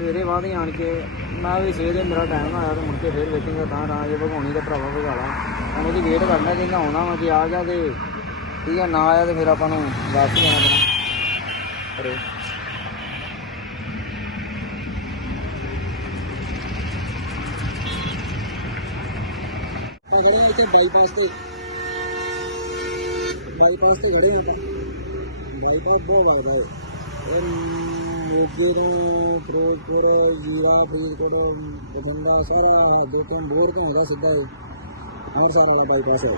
ਸਵੇਰੇ ਬਾਅਦ ਹੀ ਆਣ ਕੇ ਮੈਂ ਵੀ ਸਵੇਰੇ ਮੇਰਾ ਟਾਈਮ ਹੋਇਆ ਤੇ ਮੁੜ ਕੇ ਫੇਰ ਵੇਟਿੰਗ ਤਾਂ ਰਾਂ ਜੇ ਭਗਾਉਣੀ ਤੇ ਭਰਾਵਾ ਭਗਾਲਾ ਹੁਣ ਉਹਦੀ ਵੇਟ ਕਰਨਾ ਕਿ ਆਉਣਾ ਵਾ ਜੇ ਆ ਗਿਆ ਤੇ ਠੀਕ ਆ ਨਾ ਆਇਆ ਤੇ ਫਿਰ ਆਪਾਂ ਨੂੰ ਵਾਪਸ ਜਾਣਾ ਪੈਣਾ। ਅਰੇ। ਆ ਇੱਥੇ ਬਾਈਪਾਸ ਤੇ। ਬਾਈਪਾਸ ਤੇ ਖੜੇ ਆਪਾਂ। ਬਾਈਪਾਸ ਬਹੁਤ ਲੱਗਦਾ ਹੈ ਮੋਗੇ ਤੋਂ ਫਿਰੋਜ਼ਪੁਰ ਜੀਰਾ ਫਰੀਦਕੋਟ ਬਠਿੰਡਾ ਸਾਰਾ ਦੋ ਤਿੰਨ ਬੋਰ ਘੁੰਮਦਾ ਸਿੱਧਾ ਹੈ। ਹਰ ਸਾਰਾ ਇਹ ਬਾਈਪਾਸ ਹੈ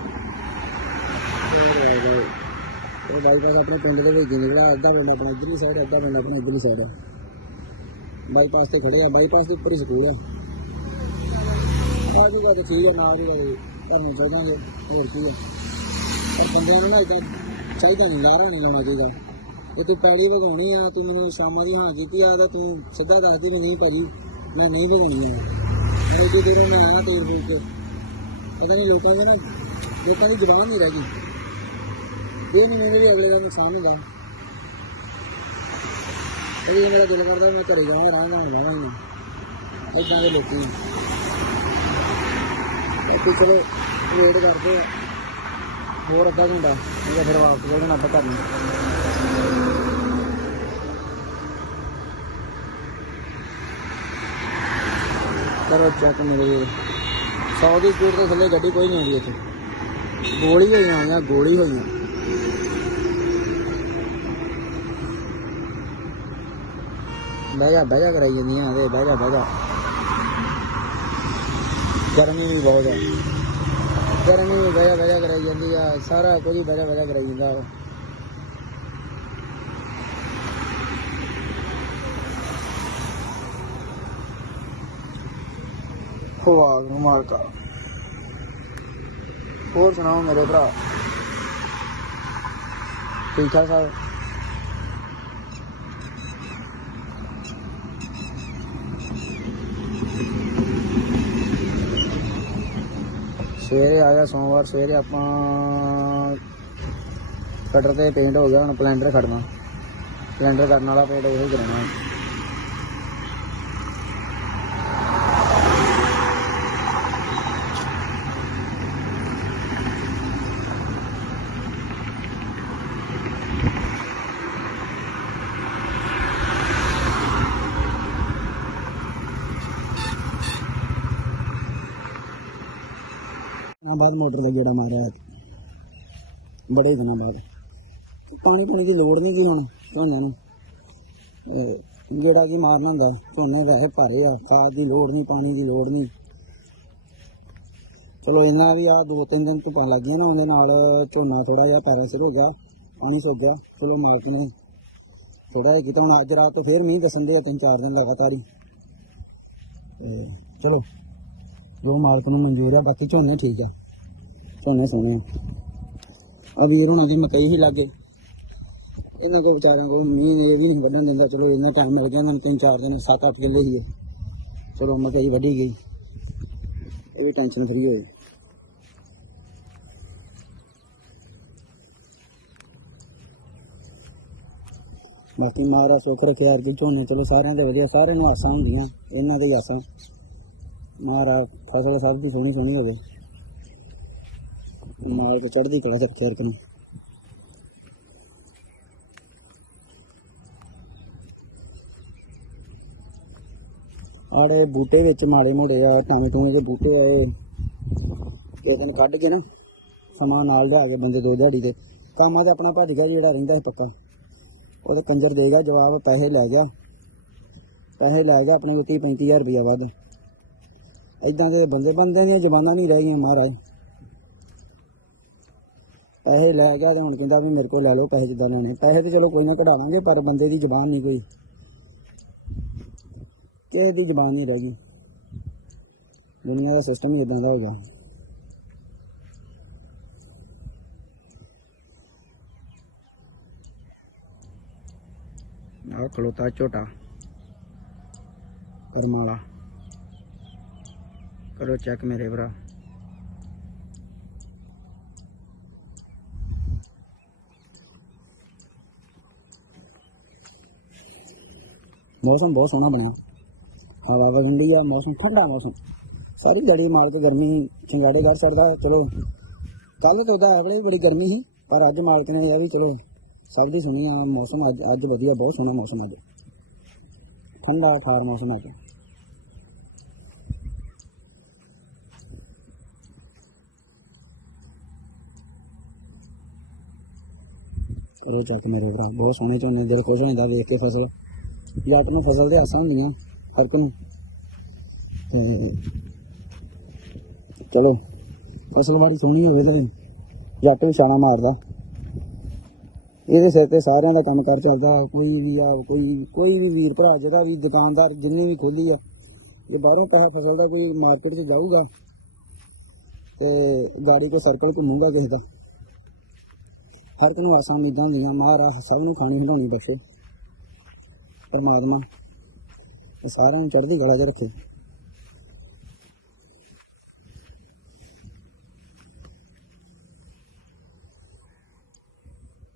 ਹੋਰ ਬਾਈਪਾਸ ਆਪਣੇ ਪਿੰਡ ਦੇ ਵਿੱਚ ਨਿਕਲਾ ਅੱਧਾ ਪਿੰਡ ਆਪਣਾ ਇੱਧਰਲੀ ਸਾਈਡ ਅੱਧਾ ਪਿੰਡ ਆਪਣਾ ਇੱਧਰਲੀ ਸਾਈਡ ਬਾਈਪਾਸ ਤੇ ਖੜੇ ਆ, ਬਾਈਪਾਸ ਦੇ ਉੱਪਰ ਹੀ ਸਕੂਲ ਆ ਆ ਵੀ ਗੱਲ ਠੀਕ ਆ ਨਾ ਵੀ ਗੱਲ ਤੁਹਾਨੂੰ ਚਾਹੀਦਾ ਹੋਰ ਕੀ ਆ ਪਰ ਬੰਦਿਆਂ ਨੂੰ ਨਾ ਇਦਾਂ ਚਾਹੀਦਾ ਨਹੀਂ ਲਾਰਾ ਨਹੀਂ ਲਾਉਣਾ ਚਾਹੀਦਾ ਜੇ ਤੂੰ ਪੈੜੀ ਵਗਾਉਣੀ ਆ, ਤੂੰ ਮੈਨੂੰ ਸ਼ਾਮਾਂ ਦੀ ਹਾਂ ਕੀਤੀ ਆ ਤਾਂ ਤੂੰ ਸਿੱਧਾ ਦੱਸ ਦੇ ਵੀ ਨਹੀਂ ਭਾਜੀ, ਮੈਂ ਨਹੀਂ ਵਗਾਉਣੀ ਆ। ਮੈਂ ਇੱਡੀ ਦੂਰੋਂ ਮੈਂ ਆਇਆ ਤੇਲ ਫੂਕ ਕੇ ਪਤਾ ਨਹੀਂ ਲੋਕਾਂ ਦੇ ਨਾ, ਲੋਕਾਂ ਦੀ ਜ਼ਬਾਨ ਨਹੀਂ ਰਹਿ ਗਈ। ਇਹ ਨਹੀਂ ਮੈਨੂੰ ਵੀ ਅਗਲੇ ਦਾ ਨੁਕਸਾਨ ਹੁੰਦਾ। ਇਹ ਮੇਰਾ ਦਿਲ ਕਰਦਾ ਮੈਂ ਘਰੇ ਜਾਵਾਂ ਆਰਾਮ ਨਾਲ ਜਾਵਾਂ ਇਦਾਂ ਦੇ ਲੋਕੀ ਤੇ ਚਲੋ ਵੇਟ ਕਰਦੇ ਆ। ਹੋਰ ਅੱਧਾ ਘੰਟਾ ਨਹੀਂ ਫਿਰ ਵਾਪਸ ਚੱਲ ਆਪਾਂ ਘਰ ਨੂੰ। ਕਰੋ ਚੈੱਕ ਮੇਰੇ ਵੀਰ। 100 ਦੀ ਸਪੀਡ ਤੋਂ ਥੱਲੇ ਗੱਡੀ ਕੋਈ ਨਹੀਂ ਆਉਂਦੀ ਇੱਥੇ। ਗੋਲੀ ਹੋਈਆਂ ਆਈਆਂ ਗੋਲੀ ਹੋਈਆਂ। ਬਹਿ ਜਾ ਬਹਿ ਜਾ ਕਰਾਈ ਜਾਂਦੀਆਂ ਵੇ ਬਹਿ ਜਾ ਬਹਿ ਜਾ। ਗਰਮੀ ਵੀ ਬਹੁਤ ਹੈ ਗਰਮੀ ਵੀ ਬਹਿ ਜਾ ਬਹਿ ਜਾ ਕਰਾਈ ਜਾਂਦੀ ਆ, ਸਾਰਾ ਕੁਝ ਹੀ ਬਹਿ ਜਾ ਬਹਿ ਜਾ ਕਰਾਈ ਜਾਂਦਾ ਵਾ। ਨੂੰ ਮਾਲਕਾ ਹੋਰ ਸੁਣਾਓ ਮੇਰੇ ਭਰਾ? ਠੀਕ ਠਾਕ ਸਾਹਿਬ ਸਵੇਰੇ ਆਇਆ ਸੋਮਵਾਰ, ਸਵੇਰੇ ਆਪਾਂ ਕਟਰ ਤੇ ਪੇਂਟ ਹੋ ਗਿਆ, ਹੁਣ ਪਲੈਂਡਰ ਖੜਨਾ। ਪਲੈਂਡਰ ਕਰਨ ਵਾਲਾ ਪੇਂਟ ਉਹੀ ਕਰਨਾ ਆ ਬਾਅਦ ਮੋਟਰ ਦਾ ਜਿਹੜਾ ਮਾਰਿਆ ਬੜੇ ਦਿਨਾਂ ਬਾਅਦ। ਪਾਣੀ ਪੀਣ ਦੀ ਲੋੜ ਨਹੀਂ ਸੀ ਹੁਣ ਝੋਨੇ ਨੂੰ। ਇਹ ਜਿਹੜਾ ਕੀ ਮਾਰਨਾ ਹੁੰਦਾ? ਝੋਨੇ ਵੈਸੇ ਭਰੇ ਆ, ਖਾਦ ਦੀ ਲੋੜ ਨਹੀਂ, ਪਾਣੀ ਦੀ ਲੋੜ ਨਹੀਂ। ਚਲੋ ਇਹਨਾਂ ਵੀ ਆ, ਦੋ ਤਿੰਨ ਦਿਨ ਧੁੱਪਾਂ ਲੱਗੀਆਂ ਨਾ, ਉਹਦੇ ਨਾਲ ਝੋਨਾ ਥੋੜਾ ਜਿਹਾ ਪੈਰਾਂ ਸਿਰ ਹੋ ਗਿਆ, ਪਾਣੀ ਸੁੱਕ ਗਿਆ। ਚਲੋ ਮਾਲਕ ਨੇ ਥੋੜਾ ਜਿਹਾ ਕੀਤਾ, ਹੁਣ ਅੱਜ ਰਾਤ ਤੋਂ ਫੇਰ ਮੀਂਹ ਦੱਸਣ ਦੇ ਤਿੰਨ ਚਾਰ ਦਿਨ ਲਗਾਤਾਰ ਹੀ। ਤੇ ਚਲੋ, ਜੋ ਮਾਲਕ ਨੂੰ ਮਨਜ਼ੂਰ ਆ, ਬਾਕੀ ਝੋਨੇ ਠੀਕ ਆ। ਝੋਨੇ ਸੋਹਣੇ ਆ। ਆ ਵੀਰ ਹੁਣਾਂ ਦੇ ਮਕਈ ਹੀ ਲੱਗੇ। ਇਹਨਾਂ ਕੋ ਵਿਚਾਰਿਆਂ ਕੋ ਮੀਂਹ ਇਹ ਵੀ ਨਹੀਂ ਵੱਢਣ ਦਿੰਦਾ। ਚਲੋ ਇਹਨਾਂ ਟਾਈਮ ਮਿਲ ਗਿਆ ਮੈਨੂੰ, ਤਿੰਨ ਚਾਰ ਦਿਨ ਸੱਤ ਅੱਠ ਕਿੱਲੇ ਹੀ ਚਲੋ ਮਕਈ ਵੱਢੀ ਗਈ। ਇਹ ਵੀ ਟੈਨਸ਼ਨ ਫਰੀ ਹੋਈ ਬਾਕੀ ਮਹਾਰਾਜ ਸੁੱਖ ਰੱਖਿਆ ਅਰਜੀ ਝੋਨੇ, ਚਲੋ ਸਾਰਿਆਂ ਦੇ ਵਧੀਆ, ਸਾਰਿਆਂ ਨੂੰ ਆਸਾਂ ਹੁੰਦੀਆਂ, ਇਹਨਾਂ ਦੇ ਹੀ ਆਸਾਂ। ਮਹਾਰਾਜ, ਫਸਲ ਸਭ ਦੀ ਸੋਹਣੀ ਸੋਹਣੀ ਹੋਵੇ। ਨਾਲ ਤੇ ਚੜ੍ਹਦੀ ਕਲਾ ਚ ਰੱਖਿਆ ਰਕਨ ਆੜੇ ਬੂਟੇ ਵਿੱਚ ਮਾੜੇ ਮੋੜੇ ਆ ਟਾਵੇਂ ਟੂਵੇਂ ਦੇ ਬੂਟੇ ਆਏ ਇਹ ਦਿਨ ਕੱਢ ਕੇ ਨਾ ਸਮਾਂ ਨਾਲ ਲਿਆ ਕੇ ਬੰਦੇ ਦੋ ਦਿਹਾੜੀ ਦੇ ਕੰਮ ਆ ਤੇ ਆਪਣਾ ਭੱਜ ਗਿਆ ਜਿਹੜਾ ਰਹਿੰਦਾ ਸੀ ਪੱਕਾ। ਉਹਦੇ ਕੰਜਰ ਦੇ ਗਿਆ, ਜਵਾਬ ਪੈਸੇ ਲੈ ਗਿਆ। ਪੈਸੇ ਲੈ ਗਿਆ, ਆਪਣੇ 30 35000 ਰੁਪਇਆ ਵੱਧ। ਇਦਾਂ ਦੇ ਬੰਦੇ, ਬੰਦਿਆਂ ਦੀਆਂ ਜ਼ਬਾਨਾਂ ਨਹੀਂ ਰਹਿ ਗਈਆਂ ਮਹਾਰਾਜ। ਪੈਸੇ ਲੈ ਗਿਆ ਤੇ ਹੁਣ ਕਹਿੰਦਾ ਵੀ ਮੇਰੇ ਕੋਲ ਲੈ ਲਓ, ਪੈਸੇ ਜਿੱਦਾਂ ਲੈਣੇ। ਪੈਸੇ ਤੇ ਚਲੋ ਕੋਈ ਨਾ ਕਢਾਵਾਂਗੇ, ਪਰ ਬੰਦੇ ਦੀ ਜ਼ਬਾਨ ਨਹੀਂ ਕੋਈ। ਕਿਸੇ ਦੀ ਜ਼ਬਾਨ ਨਹੀਂ ਰਹਿ ਗਈ। ਦੁਨੀਆ ਦਾ ਸਿਸਟਮ ਹੀ ਇਦਾਂ ਦਾ ਹੋਗਾ ਆ ਖਲੋਤਾ ਝੋਟਾ। ਕਰਮਾਲਾ। ਕਰੋ ਚੈੱਕ ਮੇਰੇ ਭਰਾ। ਮੌਸਮ ਬਹੁਤ ਸੋਹਣਾ ਬਣਿਆ। ਹਵਾ ਵਗੰਦੀ ਆ, ਮੌਸਮ ਠੰਡਾ ਮੌਸਮ। ਸਾਰੀ ਲੜੀ ਮਾਲ ਤੇ ਗਰਮੀ ਚੰਗਾੜੇ ਘਰ ਚਲੋ। ਕੱਲ ਤੋਂ ਤਾਂ ਅਗਲੇ ਬੜੀ ਗਰਮੀ ਸੀ, ਪਰ ਅੱਜ ਮਾਲਕ ਨੇ ਇਹ ਵੀ ਚਲੋ, ਸਭ ਦੀ ਸੁਣੀ ਆ, ਮੌਸਮ ਅੱਜ ਅੱਜ ਵਧੀਆ, ਬਹੁਤ ਸੋਹਣਾ ਮੌਸਮ ਅੱਜ। ਠੰਡਾ ਠਾਰ ਮੌਸਮ ਅੱਜ। ਇਹ ਚੱਕ ਮੇਰੇ ਭਰਾ, ਬਹੁਤ ਸੋਹਣੇ ਝੋਨੇ, ਦਿਲ ਖੁਸ਼ ਹੋ ਜਾਂਦਾ ਵੇਖ ਕੇ ਫਸਲ। ਜੱਟ ਨੂੰ ਫਸਲ ਦੇ ਆਸਾਂ ਹੁੰਦੀਆਂ, ਫ਼ਰਕ ਨੂੰ। ਚਲੋ, ਫਸਲ ਬਾੜੀ ਸੋਹਣੀ ਹੋਵੇ ਤਾਂ ਜੱਟ ਵੀ ਛਾਣਾ ਮਾਰਦਾ। ਇਹਦੇ ਸਿਰ ਤੇ ਸਾਰਿਆਂ ਦਾ ਕੰਮ ਕਰ ਚੱਲਦਾ, ਕੋਈ ਵੀ ਆ, ਕੋਈ ਕੋਈ ਵੀ ਵੀਰ ਭਰਾ ਜਿਹੜਾ ਵੀ ਦੁਕਾਨਦਾਰ ਜਿੰਨੇ ਵੀ ਖੋਲੀ ਆ, ਇਹ ਬਾਹਰੋਂ ਕਹਾ ਫਸਲ ਦਾ ਕੋਈ ਮਾਰਕੀਟ 'ਚ ਜਾਊਗਾ, ਤੇ ਗਾੜੀ ਕੋ ਸਰਕਲ ਘੁੰਮੂਗਾ ਕਿਸੇ ਦਾ। ਹਰ ਇੱਕ ਨੂੰ ਆਸਾਂ ਉਮੀਦਾਂ ਹੁੰਦੀਆਂ, ਮਹਾਰਾਜ ਸਭ ਨੂੰ ਖਾਣੀ ਹੰਡਾਉਣੀ ਬਖਸ਼ੇ। ਪਰਮਾਤਮਾ ਇਹ ਸਾਰਿਆਂ ਨੂੰ ਚੜ੍ਹਦੀ ਕਲਾ 'ਚ ਰੱਖੇ।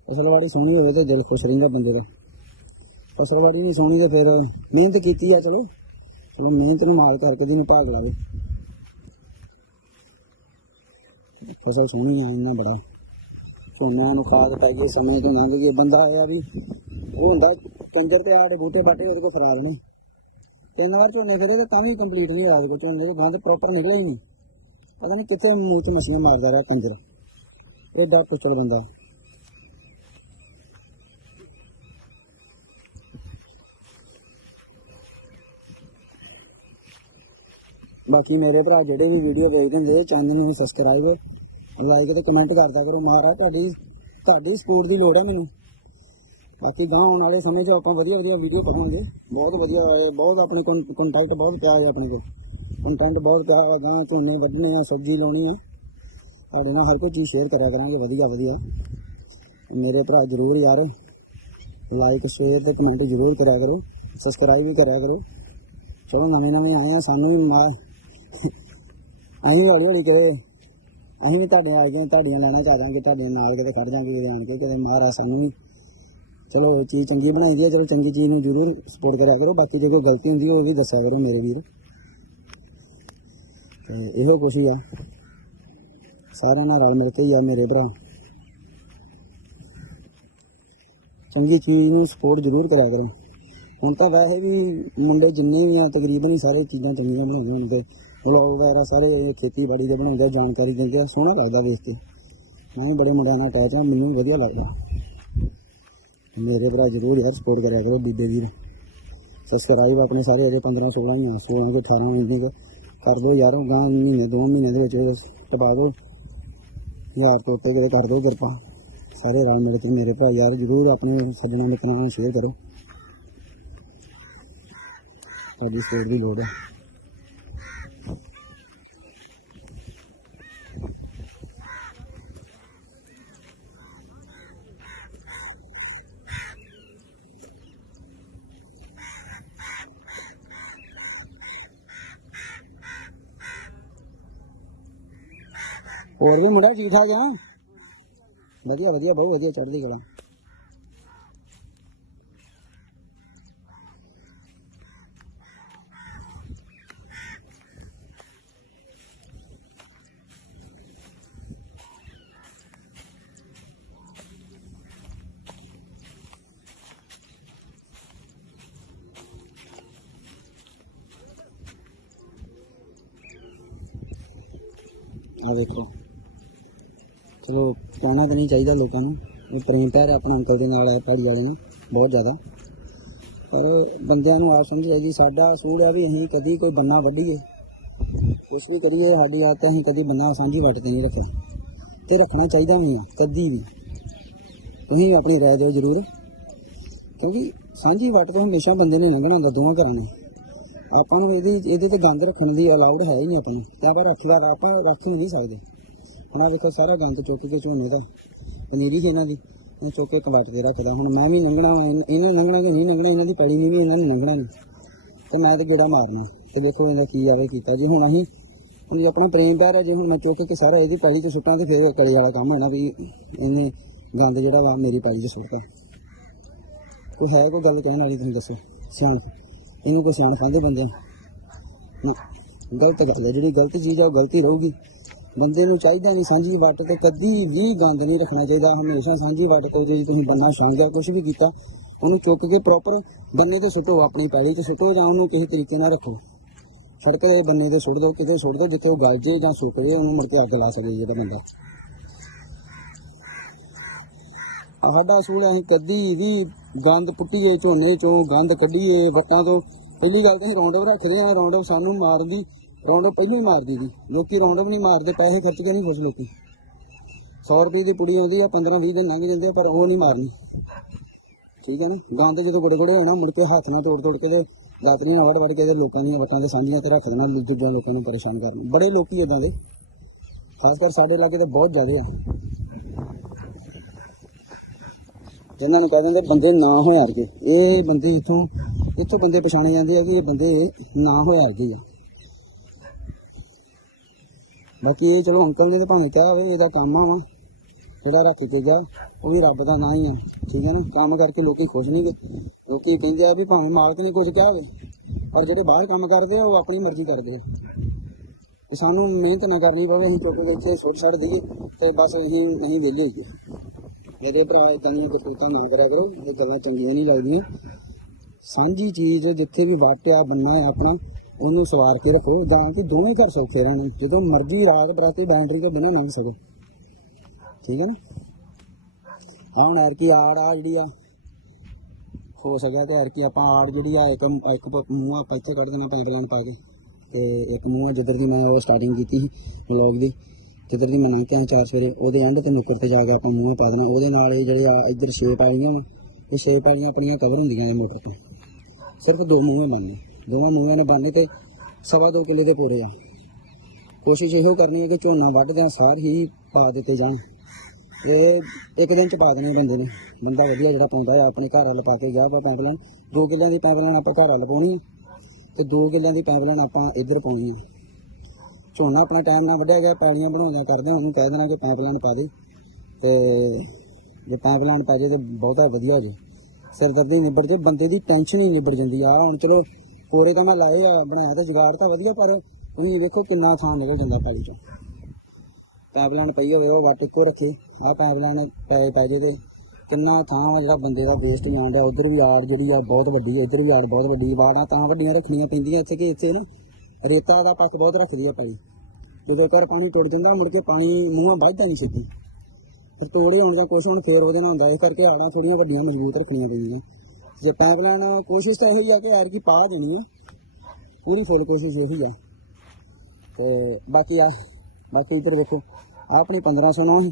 ਫਸਲਵਾੜੀ ਸੋਹਣੀ ਹੋਵੇ ਤੇ ਦਿਲ ਖੁਸ਼ ਰਹਿੰਦਾ ਬੰਦੇ ਦਾ। ਫਸਲਵਾੜੀ ਨਹੀਂ ਸੋਹਣੀ ਤੇ ਫਿਰ ਮਿਹਨਤ ਕੀਤੀ ਆ, ਚਲੋ। ਚਲੋ, ਮਿਹਨਤ ਨੂੰ ਮਾਲ ਕਰਕੇ ਦੀ ਨੂੰ ਭਾਗ ਲਾਵੇ ਫਸਲ ਸੋਹਣੀ ਆ, ਇੰਨਾ ਬੜਾ। ਝੋਨਿਆਂ ਨੂੰ ਖਾਦ ਪੈ ਗਈ, ਸਮੇਂ ਤੋਂ ਲੰਘ ਗਏ ਬੰਦਾ ਆਇਆ ਵੀ, ਉਹ ਹੁੰਦਾ ਕੰਜਰ ਤੇ ਆੜੇ ਬੂਟੇ ਬਾਟੇ ਉਹਦੇ ਕੋਲ ਖਰਾਬ ਨੇ। ਤਿੰਨ ਵਾਰ ਝੋਨੇ ਫਿਰੇ ਤੇ ਤਾਂ ਵੀ ਕੰਪਲੀਟ ਨਹੀਂ ਹੋਇਆ ਕੋਲ ਝੋਨੇ ਦੇ ਗੰਦ ਪ੍ਰੋਪਰ ਨਿਕਲੇ ਹੀ ਨਹੀਂ। ਪਤਾ ਨਹੀਂ ਕਿੱਥੇ ਮੂੰਹ 'ਚ ਮਸ਼ੀਨ ਮਾਰਦਾ ਰਿਹਾ ਕੰਜਰ। ਐਡਾ ਕੁਚਲ ਬੰਦਾ। ਬਾਕੀ ਮੇਰੇ ਭਰਾ ਜਿਹੜੇ ਵੀ ਵੀਡੀਓ ਵੇਖਦੇ ਹੁੰਦੇ ਚੈਨਲ ਨੂੰ ਸਬਸਕ੍ਰਾਈਬ ਲਾਈਕ ਤੇ ਕਮੈਂਟ ਕਰਦਾ ਕਰੋ। ਮਹਾਰਾਜ, ਤੁਹਾਡੀ ਤੁਹਾਡੀ ਸਪੋਰਟ ਦੀ ਲੋੜ ਹੈ ਮੈਨੂੰ। ਬਾਕੀ ਗਾਂ ਆਉਣ ਵਾਲੇ ਸਮੇਂ 'ਚ ਆਪਾਂ ਵਧੀਆ ਵਧੀਆ ਵੀਡੀਓ ਪਾਵਾਂਗੇ। ਬਹੁਤ ਵਧੀਆ ਹੋਏ ਬਹੁਤ ਆਪਣੇ ਕੰਟੈਂਟ ਬਹੁਤ ਪਿਆ ਹੋਇਆ ਆਪਣੇ ਕੋਲ। ਕੰਟੈਂਟ ਬਹੁਤ ਪਿਆ ਹੋਇਆ ਗਾਂ ਝੋਨੇ ਵੱਢਣੇ ਆ, ਸਬਜ਼ੀ ਲਾਉਣੀ ਆ। ਤੁਹਾਡੇ ਨਾਲ ਹਰ ਕੋਈ ਚੀਜ਼ ਸ਼ੇਅਰ ਕਰਿਆ ਕਰਾਂਗੇ, ਵਧੀਆ ਵਧੀਆ। ਮੇਰੇ ਭਰਾ ਜ਼ਰੂਰ ਯਾਰ ਲਾਈਕ ਸ਼ੇਅਰ ਤੇ ਕਮੈਂਟ ਜ਼ਰੂਰ ਕਰਿਆ ਕਰੋ ਸਬਸਕ੍ਰਾਈਬ ਵੀ ਕਰਿਆ ਕਰੋ। ਚਲੋ ਨਵੇਂ ਨਵੇਂ ਆਏ ਆ, ਸਾਨੂੰ ਵੀ ਨਾਲ। ਅਸੀਂ ਹੌਲੀ ਹੌਲੀ ਕਰੇ ਅਸੀਂ ਵੀ ਤੁਹਾਡੇ ਆ ਗਏ, ਤੁਹਾਡੀਆਂ ਲੈਣਾ ਚ ਆ ਜਾਵਾਂਗੇ, ਤੁਹਾਡੇ ਨਾਲ ਕਿਤੇ ਖੜ ਜਾਵਾਂਗੇ ਕਿਤੇ ਆਣ ਕੇ ਕਿਤੇ, ਮਹਾਰਾਜ ਸਾਨੂੰ ਵੀ ਚਲੋ ਇਹ ਚੀਜ਼ ਚੰਗੀ ਬਣਾਈ ਦੀ ਹੈ ਚਲੋ ਚੰਗੀ ਚੀਜ਼ ਨੂੰ ਜ਼ਰੂਰ ਸਪੋਰਟ ਕਰਿਆ ਕਰੋ। ਬਾਕੀ ਜੇ ਕੋਈ ਗਲਤੀ ਹੁੰਦੀ ਉਹ ਵੀ ਦੱਸਿਆ ਕਰੋ ਮੇਰੇ ਵੀਰ। ਤੇ ਇਹੋ ਕੁਛ ਹੀ ਆ। ਸਾਰਿਆਂ ਨਾਲ ਰਲ ਮਿਲ ਕੇ ਹੀ ਆ ਮੇਰੇ ਭਰਾ। ਚੰਗੀ ਚੀਜ਼ ਨੂੰ ਸਪੋਰਟ ਜ਼ਰੂਰ ਕਰਿਆ ਕਰੋ। ਹੁਣ ਤਾਂ ਵੈਸੇ ਵੀ ਮੁੰਡੇ ਜਿੰਨੇ ਵੀ ਆ, ਤਕਰੀਬਨ ਹੀ ਸਾਰੇ ਚੀਜ਼ਾਂ ਚੰਗੀਆਂ ਬਣਾਉਂਦੇ ਹੁੰਦੇ। ਵਲੌਗ ਵਗੈਰਾ ਸਾਰੇ ਖੇਤੀਬਾੜੀ ਦੇ ਬਣਾਉਂਦੇ ਜਾਣਕਾਰੀ ਦਿੰਦੇ ਆ, ਸੋਹਣਾ ਲੱਗਦਾ ਵੇਖ ਕੇ। ਮੈਂ ਵੀ ਬੜੇ ਮੁੰਡਿਆਂ ਨਾਲ ਟੈਚ ਆ, ਮੈਨੂੰ ਵਧੀਆ ਲੱਗਦਾ। ਮੇਰੇ ਭਰਾ ਜ਼ਰੂਰ ਯਾਰ ਸਪੋਰਟ ਕਰਿਆ ਕਰੋ ਬੀਬੇ ਵੀਰ। ਸਬਸਕ੍ਰਾਈਬ ਆਪਣੇ ਸਾਰੇ ਅਜੇ 15 16 ਹੀ ਆ 16 ਕੋ 18 ਇੰਨੇ ਕੁ ਕਰ ਦਿਓ ਯਾਰ ਗਾਂ ਮਹੀਨੇ, ਦੋ ਮਹੀਨੇ ਦੇ ਵਿੱਚ ਟਪਾ ਦਿਓ ਯਾਰ ਤੋਂ ਉੱਤੇ ਕਿਤੇ ਕਰ ਦਿਓ ਕਿਰਪਾ। ਸਾਰੇ ਰਲ ਮਿਲ ਕੇ ਮੇਰੇ ਭਰਾ ਯਾਰ ਜ਼ਰੂਰ ਆਪਣੇ ਸੱਜਣਾ ਮਿੱਤਰਾਂ ਨਾਲ ਸ਼ੇਅਰ ਕਰੋ। ਸਾਡੀ ਸਪੋਰਟ ਦੀ ਲੋੜ ਹੈ ਹੋਰ ਵੀ ਮੁੰਡਾ ਠੀਕ ਠਾਕ ਆ? ਵਧੀਆ ਵਧੀਆ ਬਹੁਤ ਵਧੀਆ ਚੜ੍ਹਦੀ ਕਲਾ ਆ ਦੇਖੋ ਚਲੋ ਕਹਿਣਾ ਤਾਂ ਨਹੀਂ ਚਾਹੀਦਾ ਲੋਕਾਂ ਨੂੰ। ਇਹ ਪ੍ਰੇਮ ਪਿਆਰ ਆਪਣੇ ਅੰਕਲ ਦੇ ਨਾਲ ਹੈ ਭਾਈ ਵਾਲੇ ਨੂੰ ਬਹੁਤ ਜ਼ਿਆਦਾ। ਪਰ ਬੰਦਿਆਂ ਨੂੰ ਆਪ ਸਮਝ ਜੀ ਸਾਡਾ ਅਸੂਲ ਹੈ ਵੀ ਅਸੀਂ ਕਦੀ ਕੋਈ ਬੰਨਾ ਵੱਢੀਏ। ਕੁਛ ਵੀ ਕਰੀਏ ਸਾਡੀ ਆਦਤ ਹੈ ਅਸੀਂ ਕਦੀ ਬੰਨਾ ਸਾਂਝੀ ਵੱਟ ਤੇ ਨਹੀਂ ਰੱਖਦੇ ਤੇ ਰੱਖਣਾ ਚਾਹੀਦਾ ਵੀ ਆ ਕਦੀ ਵੀ। ਤੁਸੀਂ ਆਪਣੀ ਰਾਏ ਦਿਓ ਜ਼ਰੂਰ। ਕਿਉਂਕਿ ਸਾਂਝੀ ਵੱਟ ਤੋਂ ਹਮੇਸ਼ਾ ਬੰਦੇ ਨੇ ਲੰਘਣਾ ਹੁੰਦਾ ਦੋਵਾਂ ਘਰਾਂ ਨੇ। ਆਪਾਂ ਨੂੰ ਇਹਦੀ ਇਹਦੇ ਤੇ ਗੰਦ ਰੱਖਣ ਦੀ ਅਲਾਉਡ ਹੈ ਹੀ ਨਹੀਂ ਆਪਾਂ ਨੂੰ। ਤੇ ਆਪਾਂ ਰੱਖਦਾ ਵਾ, ਆਪਾਂ ਰੱਖ ਨਹੀਂ ਸਕਦੇ। ਹੁਣ ਆ ਵੇਖੋ ਸਾਰਾ ਗੰਦ ਚੁੱਕ ਕੇ ਝੋਨੇ ਦਾ। ਪਨੀਰੀ ਸੀ ਇਹਨਾਂ ਦੀ ਉਹ ਚੁੱਕ ਕੇ ਕਵਾਟ ਕੇ ਰੱਖਦਾ ਹੁਣ ਮੈਂ ਵੀ ਲੰਘਣਾ, ਹੁਣ ਇਹਨਾਂ ਲੰਘਣਾ ਕਿ ਨਹੀਂ ਲੰਘਣਾ, ਇਹਨਾਂ ਦੀ ਪੈਲੀ ਨਹੀਂ ਵੀ ਇਹਨਾਂ ਨੂੰ ਲੰਘਣਾ ਨਹੀਂ। ਤੇ ਮੈਂ ਤੇ ਗੇੜਾ ਮਾਰਨਾ। ਤੇ ਦੇਖੋ ਇਹਦਾ ਕੀ ਆਵੇ ਕੀਤਾ। ਜੀ ਹੁਣ ਅਸੀਂ, ਹੁਣ ਆਪਣਾ ਪ੍ਰੇਮ ਪਿਆਰ ਹੈ, ਜੇ ਹੁਣ ਮੈਂ ਚੁੱਕ ਕੇ ਸਾਰਾ ਇਹਦੀ ਪੈਲੀ ਤੋਂ ਸੁੱਟਾਂ ਤੇ ਫਿਰ ਕਲੇ ਵਾਲਾ ਕੰਮ ਹੋਣਾ ਵੀ ਇਹਨੇ ਗੰਦ ਜਿਹੜਾ ਵਾ ਮੇਰੀ ਪੈਲੀ 'ਚ ਸੁੱਟਦਾ ਕੋਈ ਹੈ ਕੋਈ ਗੱਲ ਕਹਿਣ ਵਾਲੀ ਤੁਸੀਂ ਦੱਸੋ? ਸਿਆਣ ਇਹਨੂੰ ਕੋਈ ਸਿਆਣ ਖਾਂਦੇ ਬੰਦੇ ਗਲਤ ਗੱਲ ਹੈ। ਜਿਹੜੀ ਗਲਤ ਚੀਜ਼ ਆ, ਉਹ ਗਲਤੀ ਰਹੂਗੀ। ਬੰਦੇ ਨੂੰ ਚਾਹੀਦਾ ਨਹੀਂ, ਸਾਂਝੀ ਵੱਟ ਤੇ ਕਦੀ ਵੀ ਗੰਦ ਨਹੀਂ ਰੱਖਣਾ ਚਾਹੀਦਾ। ਹਮੇਸ਼ਾ ਸਾਂਝੀ ਵੱਟ ਤੇ ਜੇ ਤੁਸੀਂ ਬੰਨਾ ਸ਼ੌਂਕਿਆ ਕੁਝ ਵੀ ਕੀਤਾ, ਉਹਨੂੰ ਚੁੱਕ ਕੇ ਪ੍ਰੋਪਰ ਬੰਨੇ ਤੇ ਸੁੱਟੋ, ਆਪਣੀ ਪੈਲੀ ਤੇ ਸੁੱਟੋ ਜਾਂ ਉਹਨੂੰ ਕਿਸੇ ਤਰੀਕੇ ਨਾਲ ਰੱਖੋ। ਸੜਕ ਦੇ ਬੰਨੇ ਤੇ ਸੁੱਟ ਦਿਓ ਕਿਤੇ ਸੁੱਟ ਦਿਓ ਜਿੱਥੇ ਉਹ ਗਲ ਜੇ ਜਾਂ ਸੁੱਕ ਜੇ, ਉਹਨੂੰ ਮੁੜ ਕੇ ਅੱਗ ਲਾ ਸਕੇ ਜਿਹੜਾ ਬੰਦਾ। ਸਾਡਾ ਅਸੂਲ ਅਸੀਂ ਕਦੀ ਵੀ ਗੰਦ ਪੁੱਟੀਏ ਝੋਨੇ ਚੋਂ ਗੰਦ ਕੱਢੀਏ ਵੱਟਾਂ ਤੋਂ। ਪਹਿਲੀ ਗੱਲ ਤਾਂ ਅਸੀਂ ਰੌਂਡਅਪ ਰੱਖਦੇ ਹਾਂ ਰੌਂਡਅਪ ਸਾਨੂੰ ਮਾਰਦੀ ਰੌਂਡਅਪ ਪਹਿਲਾਂ ਹੀ ਮਾਰਦੀ ਦੀ ਲੋਕੀ ਰੌਂਡ ਵੀ ਨਹੀਂ ਮਾਰਦੇ ਪੈਸੇ ਖਰਚ ਕੇ ਨਹੀਂ ਖੁਸ਼ ਲੋਕੀ। 100 ਰੁਪਏ ਦੀ ਪੁੜੀ ਆਉਂਦੀ ਆ 15 20 ਦਿਨ ਲੰਘ ਜਾਂਦੇ ਆ, ਪਰ ਉਹ ਨਹੀਂ ਮਾਰਨੀ। ਠੀਕ ਹੈ ਨਾ? ਗੰਦ ਜਦੋਂ ਬੜੇ ਬੜੇ ਹੋਣਾ ਮੁੜ ਕੇ ਹੱਥ ਨਾਲ ਤੋੜ ਤੋੜ ਕੇ ਤੇ ਦਾਤਰੀਆਂ ਵੜ ਵੜ ਕੇ ਤੇ ਲੋਕਾਂ ਦੀਆਂ ਵਟਾਂ ਤੇ ਸਾਂਝੀਆਂ ਤੇ ਰੱਖ ਦੇਣਾ ਦੂਜਿਆਂ ਲੋਕਾਂ ਨੂੰ ਪਰੇਸ਼ਾਨ ਕਰਨ। ਬੜੇ ਲੋਕੀ ਇਦਾਂ ਦੇ। ਖਾਸ ਕਰ ਸਾਡੇ ਇਲਾਕੇ ਤੇ ਬਹੁਤ ਜ਼ਿਆਦਾ ਆ। ਜਿਨ੍ਹਾਂ ਨੂੰ ਕਹਿ ਬੰਦੇ ਨਾ ਹੋਇਆ ਅਰਗੇ। ਇਹ ਬੰਦੇ ਇਥੋਂ ਇੱਥੋਂ ਬੰਦੇ ਪਛਾਣੇ ਜਾਂਦੇ ਆ ਕਿ ਇਹ ਬੰਦੇ ਨਾ ਹੋਇਆ ਰਗੇ ਆ। ਬਾਕੀ ਇਹ ਚਲੋ ਅੰਕਲ ਨੇ ਤਾਂ ਭਾਵੇਂ ਕਿਹਾ ਹੋਵੇ, ਇਹਦਾ ਕੰਮ ਆ ਵਾ। ਜਿਹੜਾ ਰੱਖ ਕੇ ਗਿਆ, ਉਹ ਵੀ ਰੱਬ ਦਾ ਨਾਂ ਹੀ ਆ। ਠੀਕ ਹੈ ਨਾ? ਕੰਮ ਕਰਕੇ ਲੋਕੀ ਖੁਸ਼ ਨਹੀਂ ਗੇ। ਲੋਕੀ ਕਹਿੰਦੇ ਆ ਵੀ ਭਾਵੇਂ ਮਾਲਕ ਨੇ ਕੁਝ ਕਿਹਾ ਹੋਵੇ, ਪਰ ਜਿਹੜੇ ਬਾਹਰ ਕੰਮ ਕਰਦੇ ਆ, ਉਹ ਆਪਣੀ ਮਰਜ਼ੀ ਕਰਦੇ ਆ। ਤੇ ਸਾਨੂੰ ਮਿਹਨਤ ਨਾ ਕਰਨੀ ਪਵੇ, ਅਸੀਂ ਚੁੱਕ ਕੇ ਇੱਥੇ ਸੁੱਟ ਛੱਡ ਦਈਏ, ਤੇ ਬਸ ਅਸੀਂ ਨਹੀਂ ਵਿਹਲੇ ਹੋਈਏ ਮੇਰੇ ਭਰਾ ਇਦਾਂ ਦੀਆਂ ਕਰਤੂਤਾਂ ਨਾ ਕਰਿਆ ਕਰੋ, ਇਹ ਗੱਲਾਂ ਚੰਗੀਆਂ ਨਹੀਂ ਲੱਗਦੀਆਂ। ਸਾਂਝੀ ਚੀਜ਼ ਜਿੱਥੇ ਵੀ ਵਾਟਿਆ ਬੰਨਾ ਹੈ ਆਪਣਾ ਉਹਨੂੰ ਸਵਾਰ ਕੇ ਰੱਖੋ ਤਾਂ ਕਿ ਦੋਵੇਂ ਘਰ ਸੌਖੇ ਰਹਿਣ। ਜਦੋਂ ਮਰਜ਼ੀ ਰਾਗ ਬਰਾਤੇ ਬਾਉਂਡਰੀ ਤੋਂ ਬਿਨਾਂ ਲੰਘ ਸਕੋ। ਠੀਕ ਹੈ ਨਾ? ਹੁਣ ਯਾਰ ਕੀ ਆੜ ਆ ਜਿਹੜੀ ਆ ਹੋ ਸਕਿਆ ਤੇ ਯਾਰ ਕੀ ਆਪਾਂ ਆੜ ਜਿਹੜੀ ਆ ਇੱਕ ਇੱਕ ਮੂੰਹ ਆਪਾਂ ਇੱਥੇ ਕੱਢ ਦੇਣਾ ਪਾਈਪ ਲਾਈਨ ਪਾ ਕੇ। ਤੇ ਇੱਕ ਮੂੰਹ ਆ ਜਿੱਧਰ ਦੀ ਮੈਂ ਉਹ ਸਟਾਰਟਿੰਗ ਕੀਤੀ ਸੀ ਵਲੌਗ ਦੀ। ਜਿੱਧਰ ਦੀ ਮੈਂ ਲੰਘਿਆ ਚਾਰ ਸਵੇਰੇ ਉਹਦੇ ਐਂਡ ਤੇ ਨੁੱਕਰ ਤੇ ਜਾ ਕੇ ਆਪਾਂ ਮੂੰਹ ਪਾ ਦੇਣਾ। ਉਹਦੇ ਨਾਲ ਇਹ ਜਿਹੜੇ ਆ ਇੱਧਰ ਸ਼ੇਪ ਵਾਲੀਆਂ ਵਾ, ਇਹ ਸ਼ੇਪ ਵਾਲੀਆਂ ਆਪਣੀਆਂ ਕਵਰ ਹੁੰਦੀਆਂ ਨੇ ਮੋਟਰ ਤੇ। ਸਿਰਫ ਦੋ ਮੂੰਹ ਬੰਨਣੇ ਦੋਵਾਂ ਮੂੰਹਾਂ ਨੇ ਬੰਨ੍ਹ ਕੇ ਸਵਾ ਦੋ ਕਿੱਲੇ ਦੇ ਪੂਰੇ ਆ। ਕੋਸ਼ਿਸ਼ ਇਹੋ ਕਰਨੀ ਹੈ ਕਿ ਝੋਨਾ ਵੱਢਦਿਆਂ ਸਾਰ ਹੀ ਪਾ ਦਿੱਤੇ ਜਾਣ। ਇਹ ਇੱਕ ਦਿਨ ਚ ਪਾ ਦੇਣੇ ਬੰਦੇ ਨੇ। ਬੰਦਾ ਵਧੀਆ ਜਿਹੜਾ ਪਾਉਂਦਾ ਆ, ਆਪਣੇ ਘਰ ਵੱਲ ਪਾ ਕੇ ਗਿਆ ਵਾ ਪਾਈਪਲਾਈਨ ਦੋ ਕਿੱਲਿਆਂ ਦੀ ਪਾਈਪਲਾਈਨ ਆਪਾਂ ਘਰ ਵੱਲ ਪਾਉਣੀ ਹੈ ਤੇ ਦੋ ਕਿੱਲਿਆਂ ਦੀ ਪਾਈਪਲਾਈਨ ਆਪਾਂ ਇੱਧਰ ਪਾਉਣੀ ਹੈ ਝੋਨਾ ਆਪਣਾ ਟਾਈਮ ਨਾਲ ਵੱਢਿਆ ਗਿਆ, ਪੈਲੀਆਂ ਬਣਾਉਂਦਿਆਂ ਕਰਦੇ ਹਾਂ ਉਹਨੂੰ ਕਹਿ ਦੇਣਾ ਕਿ ਪਾਈਪਲਾਈਨ ਪਾ ਦੇ। ਤੇ ਜੇ ਪਾਈਪਲਾਈਨ ਪਾ ਜੇ ਤੇ ਬਹੁਤਾ ਵਧੀਆ ਹੋ ਜੇ। ਸਿਰਦਰਦੀ ਨਿਬੜ ਜੇ, ਬੰਦੇ ਦੀ ਟੈਨਸ਼ਨ ਹੀ ਨਿਬੜ ਜਾਂਦੀ ਆ। ਹੁਣ ਚਲੋ ਕੋਰੇ ਤਾਂ ਮੈਂ ਲਾਏ ਆ, ਬਣਾਇਆ ਤਾਂ ਜੁਗਾੜ ਤਾਂ ਵਧੀਆ, ਪਰ ਤੁਸੀਂ ਵੇਖੋ ਕਿੰਨਾ ਥਾਂ ਨਿਕਲ ਜਾਂਦਾ ਪਾਣੀ ਚੋਂ। ਪਾਈਪਲਾਈਨ ਪਈ ਹੋਵੇ, ਉਹ ਵੱਟ ਇੱਕੋ ਰੱਖੇ, ਆਹ ਪਾਈਪਲਾਈਨ ਪੈ ਪੈ ਜੇ ਤੇ ਕਿੰਨਾ ਥਾਂ ਜਿਹੜਾ ਬੰਦੇ ਦਾ ਵੇਸਟ ਵੀ ਆਉਂਦਾ, ਉਧਰ ਵੀ ਆੜ ਜਿਹੜੀ ਆ ਬਹੁਤ ਵੱਡੀ ਹੈ ਇੱਧਰ ਵੀ ਆੜ ਬਹੁਤ ਵੱਡੀ ਵਾੜਾਂ ਤਾਂ ਵੱਡੀਆਂ ਰੱਖਣੀਆਂ ਪੈਂਦੀਆਂ ਇੱਥੇ ਕਿ ਇੱਥੇ ਨਾ। ਰੇਤਾ ਦਾ ਪੱਕ ਬਹੁਤ ਰੱਖਦੀ ਆ ਪਾਣੀ। ਜਦੋਂ ਇੱਕ ਵਾਰ ਪਾਣੀ ਟੁੱਟ ਜਾਂਦਾ, ਮੁੜ ਕੇ ਪਾਣੀ ਮੂੰਹਾਂ ਵੱਜਦਾ ਨਹੀਂ ਛੇਤੀ ਫਿਰ ਤੋੜੇ ਹੋਣ ਦਾ ਕੁਛ ਹੁਣ ਫੇਰ ਉਹਦੇ ਨਾਲ ਹੁੰਦਾ, ਇਸ ਕਰਕੇ ਆੜਾਂ ਥੋੜੀਆਂ ਵੱਡੀਆਂ ਮਜ਼ਬੂਤ ਰੱਖਣੀਆਂ ਪੈਂਦੀਆਂ। ਜੇ ਪਾਈਪਲਾਈਨ ਕੋਸ਼ਿਸ਼ ਤਾਂ ਇਹੀ ਆ ਕਿ ਯਾਰ ਕੀ ਪਾ ਦੇਣੀ ਹੈ ਪੂਰੀ ਫੁੱਲ ਕੋਸ਼ਿਸ਼ ਇਹੀ ਆ। ਤੇ ਬਾਕੀ ਆ, ਬਾਕੀ ਇੱਧਰ ਦੇਖੋ, ਆਹ ਆਪਣੀ 1500 ਨਾ ਹੈ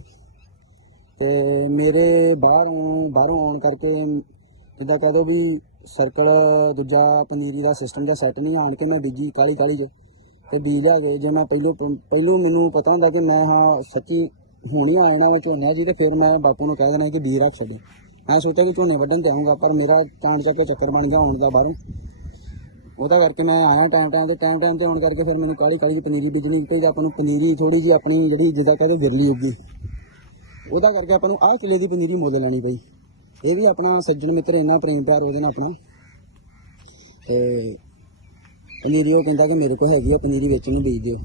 ਤੇ ਮੇਰੇ ਬਾਹਰੋਂ ਬਾਹਰੋਂ ਆਉਣ ਕਰਕੇ ਜਿੱਦਾਂ ਕਹ ਵੀ ਸਰਕਲ ਦੂਜਾ ਪਨੀਰੀ ਦਾ ਸਿਸਟਮ ਦਾ ਸੈੱਟ ਨਹੀਂ ਆਣ ਕੇ ਮੈਂ ਬੀਜੀ ਕਾਲੀ ਕਾਲੀ ਚ ਤੇ ਬੀਜ ਲਿਆ ਗਏ ਜੇ ਮੈਂ ਪਹਿਲੋਂ ਪਹਿਲੋਂ ਮੈਨੂੰ ਪਤਾ ਹੁੰਦਾ ਕਿ ਮੈਂ ਹਾਂ ਸੱਚੀ ਹੋਣੀ ਹੀ ਆਣਾ ਵਾ ਝੋਨਾ ਜੀ, ਤੇ ਫਿਰ ਮੈਂ ਬਾਪੂ ਨੂੰ ਕਹਿ ਦੇਣਾ ਕਿ ਬੀਜ ਰੱਖ ਛੱਡੇ। ਮੈਂ ਸੋਚਿਆ ਕਿ ਝੋਨੇ ਵੱਢਣ ਤੇ ਆਉਂਗਾ ਪਰ ਮੇਰਾ ਟਾਈਮ ਚੱਕ ਕੇ ਚੱਕਰ ਬਣ ਗਿਆ ਆਉਣ ਦਾ ਬਾਹਰੋਂ। ਉਹਦਾ ਕਰਕੇ ਮੈਂ ਆਇਆ ਟਾਈਮ ਟਾਈਮ ਤੇ ਟਾਈਮ ਟਾਈਮ ਤੇ ਆਉਣ ਕਰਕੇ ਫਿਰ ਮੈਨੂੰ ਕਾਲੀ ਕਾਲੀ ਪਨੀਰੀ ਬੀਜਣੀ ਪਈ ਆਪਾਂ ਨੂੰ ਪਨੀਰੀ ਥੋੜੀ ਜੀ ਆਪਣੀ ਜਿਹੜੀ ਜਿੱਦਾਂ ਕਹਿੰਦੇ ਗਿਰਲੀ ਉੱਗੀ ਉਹਦਾ ਕਰਕੇ ਆਪਾਂ ਨੂੰ ਆਹ ਕਿਲੇ ਦੀ ਪਨੀਰੀ ਮੁੱਲ ਲੈਣੀ ਪਈ। ਇਹ ਵੀ ਆਪਣਾ ਸੱਜਣ ਮਿੱਤਰ ਇੰਨਾ ਪ੍ਰੇਮ ਪਿਆਰ ਉਹਦੇ ਨਾਲ ਆਪਣਾ। ਤੇ ਪਨੀਰੀ ਉਹ ਕਹਿੰਦਾ ਕਿ ਮੇਰੇ ਕੋਲ ਹੈਗੀ ਆ, ਪਨੀਰੀ ਵੇਚਣ ਨੂੰ ਬੀਜ ਦਿਓ।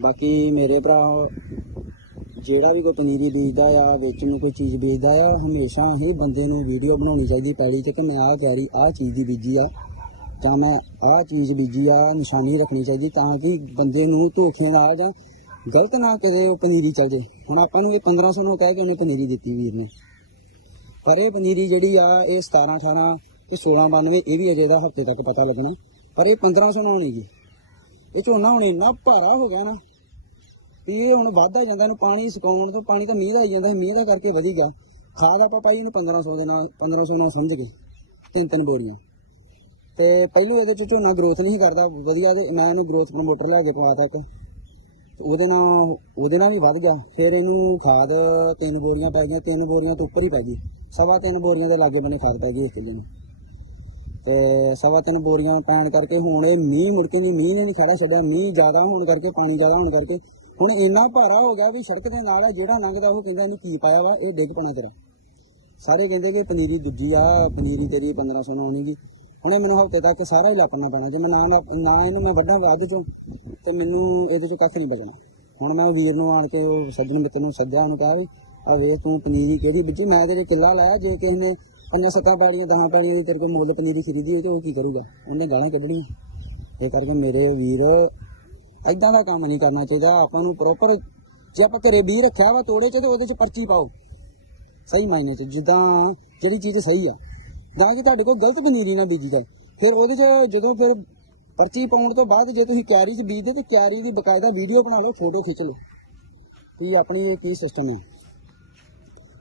ਬਾਕੀ ਮੇਰੇ ਭਰਾ ਜਿਹੜਾ ਵੀ ਕੋਈ ਪਨੀਰੀ ਬੀਜਦਾ ਆ, ਵੇਚਣ ਨੂੰ ਕੋਈ ਚੀਜ਼ ਬੀਜਦਾ ਆ, ਹਮੇਸ਼ਾ ਹੀ ਬੰਦੇ ਨੂੰ ਵੀਡੀਓ ਬਣਾਉਣੀ ਚਾਹੀਦੀ ਪੈਲੀ ਤੇ ਕਿ ਮੈਂ ਆਹ ਪੈਰੀ ਆਹ ਚੀਜ਼ ਦੀ ਬੀਜੀ ਆ, ਤਾਂ ਮੈਂ ਆਹ ਚੀਜ਼ ਬੀਜੀ ਆ, ਨਿਸ਼ਾਨੀ ਰੱਖਣੀ ਚਾਹੀਦੀ ਤਾਂ ਕਿ ਬੰਦੇ ਨੂੰ ਧੋਖੇ ਨਾਲ ਜਾਂ ਗਲਤ ਨਾ ਕਦੇ ਉਹ ਪਨੀਰੀ ਚੱਲ ਜੇ। ਹੁਣ ਆਪਾਂ ਨੂੰ ਇਹ 1500 ਨੂੰ ਕਹਿ ਕੇ ਉਹਨੇ ਪਨੀਰੀ ਦਿੱਤੀ ਵੀਰ ਨੇ। ਪਰ ਇਹ ਪਨੀਰੀ ਜਿਹੜੀ ਆ, ਇਹ 17 18 ਤੇ 1692 ਇਹ ਵੀ ਅਜੇ ਦਾ ਹਫ਼ਤੇ ਤੱਕ ਪਤਾ ਲੱਗਣਾ। ਪਰ ਇਹ 1500 ਨੂੰ ਆਉਣੀਗੀ ਇਹ ਝੋਨਾ ਹੁਣ ਇੰਨਾ ਭਾਰਾ ਹੋ ਗਿਆ ਨਾ ਵੀ ਇਹ ਹੁਣ ਵੱਧਦਾ ਜਾਂਦਾ, ਇਹਨੂੰ ਪਾਣੀ ਸੁਕਾਉਣ ਤੋਂ ਪਾਣੀ ਤਾਂ ਮੀਂਹ ਦਾ ਆਈ ਜਾਂਦਾ, ਮੀਂਹ ਦਾ ਕਰਕੇ ਵਧੀ ਗਿਆ। ਖਾਦ ਆਪਾਂ ਪਾਈ ਇਹਨੂੰ 1500 ਦੇ ਨਾਲ 1500 ਨਾਲ ਸਮਝ ਗਏ, ਤਿੰਨ ਤਿੰਨ ਬੋਰੀਆਂ। ਤੇ ਪਹਿਲੂ ਇਹਦੇ ਚ ਝੋਨਾ ਗਰੋਥ ਨਹੀਂ ਕਰਦਾ, ਵਧੀਆ ਤੇ ਮੈਂ ਇਹਨੂੰ ਗਰੋਥ ਪ੍ਰਮੋਟਰ ਲੈ ਕੇ ਪਵਾ ਤੱਕ ਉਹਦੇ ਨਾਲ ਉਹਦੇ ਨਾਲ ਵੀ ਵੱਧ ਗਿਆ, ਫਿਰ ਇਹਨੂੰ ਖਾਦ ਤਿੰਨ ਬੋਰੀਆਂ ਪੈ ਗਈਆਂ ਤਿੰਨ ਬੋਰੀਆਂ ਤੋਂ ਉੱਪਰ ਹੀ ਪੈ ਗਈ। ਸਵਾ ਤਿੰਨ ਬੋਰੀਆਂ ਦੇ ਲਾਗੇ ਬੰਨੇ ਖਾਦ ਪੈ ਗਈ ਇਸ ਕਿੱਲੇ ਨੂੰ ਤੇ ਸਵਾ ਤਿੰਨ ਬੋਰੀਆਂ ਪਾਣ ਕਰਕੇ ਹੁਣ ਇਹ ਮੀਂਹ ਮੁੜ ਕੇ ਨਹੀਂ ਮੀਂਹ ਨੇ ਨਹੀਂ ਖੜਾ ਛੱਡਿਆ, ਮੀਂਹ ਜ਼ਿਆਦਾ ਹੋਣ ਕਰਕੇ, ਪਾਣੀ ਜ਼ਿਆਦਾ ਹੋਣ ਕਰਕੇ ਹੁਣ ਇੰਨਾ ਭਾਰਾ ਹੋ ਗਿਆ ਵੀ ਸੜਕ ਦੇ ਨਾਲ ਆ, ਜਿਹੜਾ ਲੰਘਦਾ ਉਹ ਕਹਿੰਦਾ ਨਹੀਂ ਕੀ ਪਾਇਆ ਵਾ, ਇਹ ਡਿੱਗ ਪਣਾ ਤੇਰਾ। ਸਾਰੇ ਕਹਿੰਦੇ ਕਿ ਪਨੀਰੀ ਦੂਜੀ ਆ, ਪਨੀਰੀ ਤੇਰੀ 1500 ਨੂੰ ਆਉਣੀਗੀ ਹੁਣੇ ਮੈਨੂੰ ਹਫ਼ਤੇ ਤੱਕ ਸਾਰਾ ਹੀ ਲਾਪਣਾ ਪੈਣਾ, ਜੇ ਮੈਂ ਨਾ ਨਾ ਇਹਨੂੰ ਮੈਂ ਵੱਡਾ ਅੱਜ ਚੋਂ, ਤੇ ਮੈਨੂੰ ਇਹਦੇ ਚੋਂ ਕੱਖ ਨਹੀਂ ਬਚਣਾ। ਹੁਣ ਮੈਂ ਉਹ ਵੀਰ ਨੂੰ ਆਣ ਕੇ, ਉਹ ਸੱਜਣ ਮਿੱਤਰ ਨੂੰ ਸੱਦਿਆ, ਉਹਨੂੰ ਕਿਹਾ ਵੀ, ਆ ਵੇਖ ਤੂੰ ਪਨੀਰੀ ਕਿਹੜੀ ਬਿੱਜੂ, ਮੈਂ ਤੇਰੇ ਕਿੱਲਾ ਲਾਇਆ, ਜੇ ਕਿਸੇ ਨੇ ਪੰਜਾਂ ਸੱਤਾਂ ਡਾਲੀਆਂ ਦਹਾਂ ਡਾਲੀਆਂ ਦੀ ਤੇਰੇ ਕੋਲ ਮੁੱਲ ਪਨੀਰੀ ਖਰੀਦੀ ਹੋਈ ਤੇ ਉਹ ਕੀ ਕਰੂਗਾ? ਉਹਨੇ ਗਾਲਾਂ ਕੱਢਣੀਆਂ। ਇਹ ਕਰਕੇ ਮੇਰੇ ਵੀਰ ਐਦਾਂ ਦਾ ਕੰਮ ਨਹੀਂ ਕਰਨਾ ਚਾਹੀਦਾ। ਆਪਾਂ ਨੂੰ ਪ੍ਰੋਪਰ ਜੇ ਆਪਾਂ ਘਰੇ ਬੀ ਰੱਖਿਆ ਵਾ ਤੋੜੇ ਚ ਤੇ ਉਹਦੇ ਚ ਪਰਚੀ ਪਾਓ। ਸਹੀ ਮਾਇਨੇ ਚ, ਜਿੱਦਾਂ ਜਿਹੜੀ ਚੀਜ਼ ਸਹੀ ਆ। ਨਾ ਕਿ ਤੁਹਾਡੇ ਕੋਲ ਗਲਤ ਪਨੀਰੀ ਨਾ ਬੀਜੀ ਜਾਏ। ਫਿਰ ਉਹਦੇ ਚ ਜਦੋਂ ਫਿਰ ਪਰਚੀ ਪਾਉਣ ਤੋਂ ਬਾਅਦ ਜੇ ਤੁਸੀਂ ਕੈਰੀ ਚ ਬੀਜਦੇ ਤੇ ਕੈਰੀ ਦੀ ਬਕਾਇਦਾ ਵੀਡੀਓ ਬਣਾ ਲਓ, ਫੋਟੋ ਖਿੱਚ ਲਓ। ਕਿ ਆਪਣੀ ਇਹ ਕੀ ਸਿਸਟਮ ਹੈ